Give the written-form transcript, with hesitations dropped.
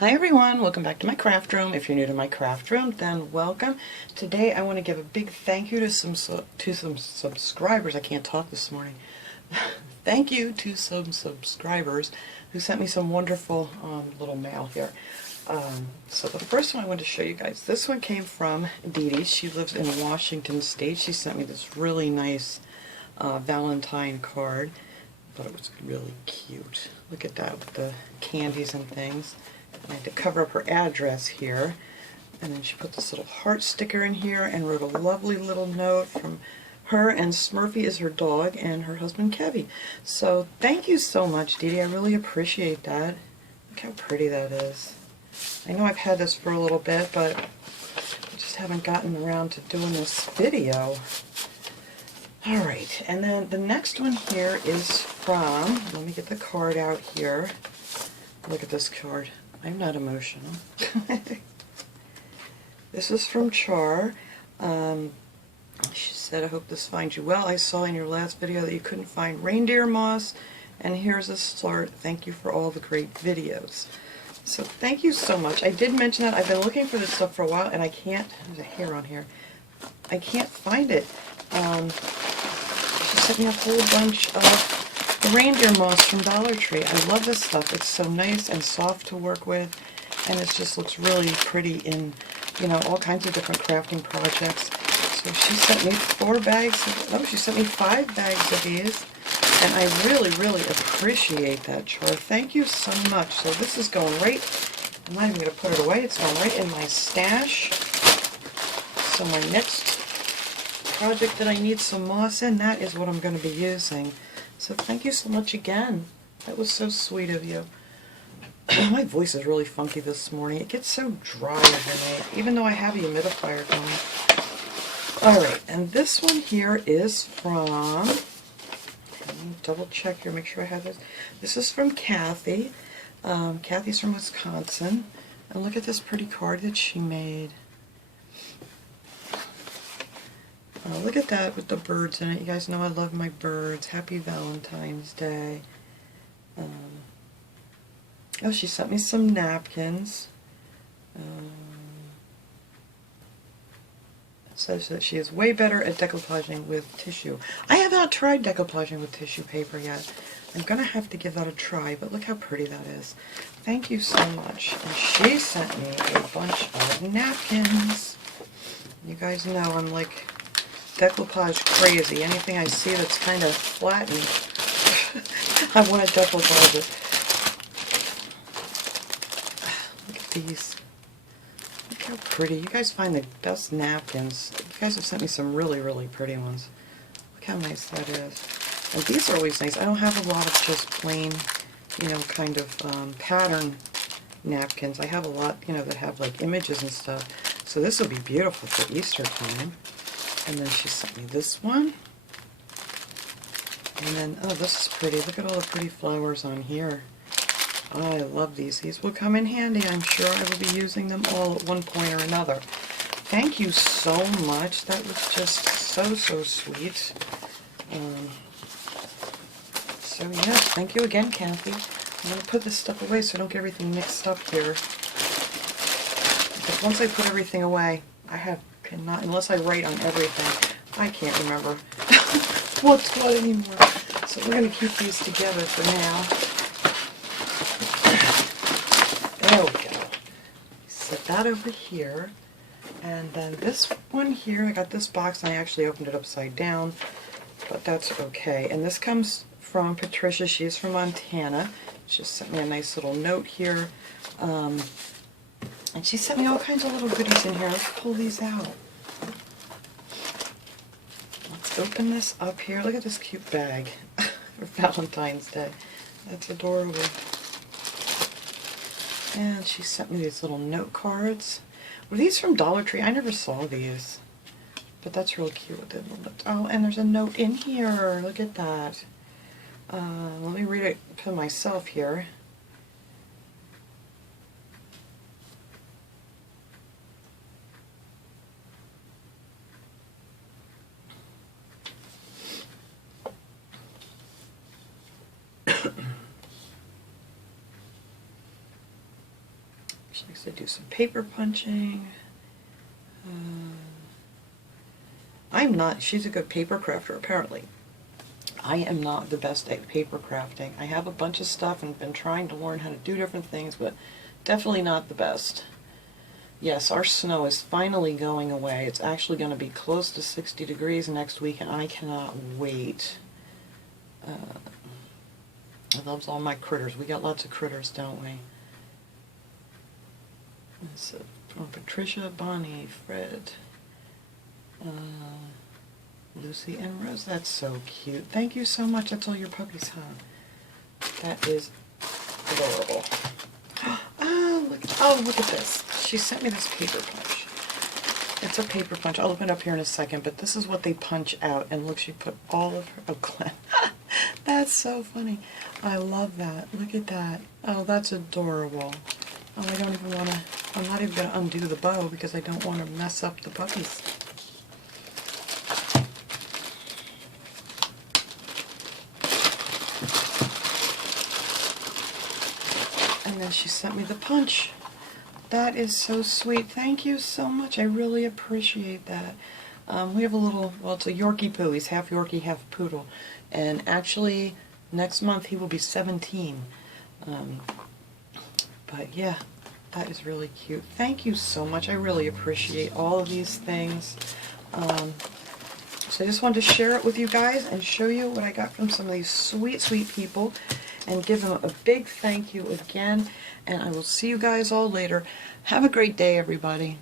Hi everyone, welcome back to my craft room. If you're new to my craft room, then welcome. Today I want to give a big thank you to some subscribers. I can't talk this morning. Thank you to some subscribers who sent me some wonderful little mail here. So the first one I want to show you guys, this one came from Dee Dee. She lives in Washington State. She sent me this really nice Valentine card. I thought it was really cute. Look at that with the candies and things. I had to cover up her address here, and then she put this little heart sticker in here and wrote a lovely little note from her, and Smurfy is her dog, and her husband Kevy. So thank you so much, Dee Dee. I really appreciate that. Look how pretty that is. I know I've had this for a little bit, but I just haven't gotten around to doing this video. Alright, and then the next one here is from, let me get the card out here. Look at this card. I'm not emotional. This is from Char. She said, I hope this finds you well. I saw in your last video that you couldn't find reindeer moss, and here's a start. Thank you for all the great videos. So thank you so much. I did mention that I've been looking for this stuff for a while, and I can't, there's a hair on here. I can't find it. She sent me a whole bunch of the reindeer moss from Dollar Tree. I love this stuff. It's so nice and soft to work with, and it just looks really pretty in, you know, all kinds of different crafting projects. So she sent me 4 bags of, she sent me 5 bags of these, and I really, really appreciate that, Char. Thank you so much. So this is going right, I'm not even going to put it away, it's going right in my stash. So my next project that I need some moss in, that is what I'm going to be using. So thank you so much again. That was so sweet of you. My voice is really funky this morning. It gets so dry overnight, even though I have a humidifier going. Alright, and this one here is from, let me double check here, make sure I have this. This is from Kathy. Kathy's from Wisconsin. And look at this pretty card that she made. Look at that with the birds in it. You guys know I love my birds. Happy Valentine's Day. Oh, she sent me some napkins. It says that she is way better at decoupaging with tissue. I have not tried decoupaging with tissue paper yet. I'm going to have to give that a try, but look how pretty that is. Thank you so much. And she sent me a bunch of napkins. You guys know I'm like decoupage crazy. Anything I see that's kind of flattened, I want to decoupage it. Look at these. Look how pretty. You guys find the best napkins. You guys have sent me some really, really pretty ones. Look how nice that is. And these are always nice. I don't have a lot of just plain, you know, kind of pattern napkins. I have a lot, you know, that have like images and stuff. So this will be beautiful for Easter time. And then she sent me this one. And then, oh, this is pretty. Look at all the pretty flowers on here. Oh, I love these. These will come in handy. I'm sure I will be using them all at one point or another. Thank you so much. That was just so, so sweet. So, yes, thank you again, Kathy. I'm going to put this stuff away so I don't get everything mixed up here. Because once I put everything away, cannot, unless I write on everything, I can't remember what's what anymore. So we're going to keep these together for now. There we go. Set that over here. And then this one here, I got this box and I actually opened it upside down, but that's okay. And this comes from Patricia. She's from Montana. She just sent me a nice little note here. And she sent me all kinds of little goodies in here. Let's pull these out. Let's open this up here. Look at this cute bag for Valentine's Day. That's adorable. And she sent me these little note cards. Were these from Dollar Tree? I never saw these. But that's real cute with the little notes. Oh, and there's a note in here. Look at that. Let me read it to myself here. She likes to do some paper punching. I'm not, she's a good paper crafter apparently. I am not the best at paper crafting. I have a bunch of stuff and been trying to learn how to do different things, but definitely not the best. Yes, our snow is finally going away. It's actually going to be close to 60 degrees next week, and I cannot wait. I love all my critters. We got lots of critters, don't we? This is from Patricia, Bonnie, Fred, Lucy, and Rose. That's so cute. Thank you so much. That's all your puppies, huh? That is adorable. Oh, look at this. She sent me this paper punch. It's a paper punch. I'll open it up here in a second, but this is what they punch out. And look, she put all of her... Oh, Glenn. That's so funny. I love that. Look at that. Oh, that's adorable. Oh, I don't even want to... I'm not even going to undo the bow because I don't want to mess up the puppies. And then she sent me the punch. That is so sweet. Thank you so much. I really appreciate that. We have a little, well, it's a Yorkie poo. He's half Yorkie, half poodle. And actually, next month he will be 17. But yeah, that is really cute. Thank you so much. I really appreciate all of these things. So I just wanted to share it with you guys and show you what I got from some of these sweet, sweet people and give them a big thank you again. And I will see you guys all later. Have a great day, everybody.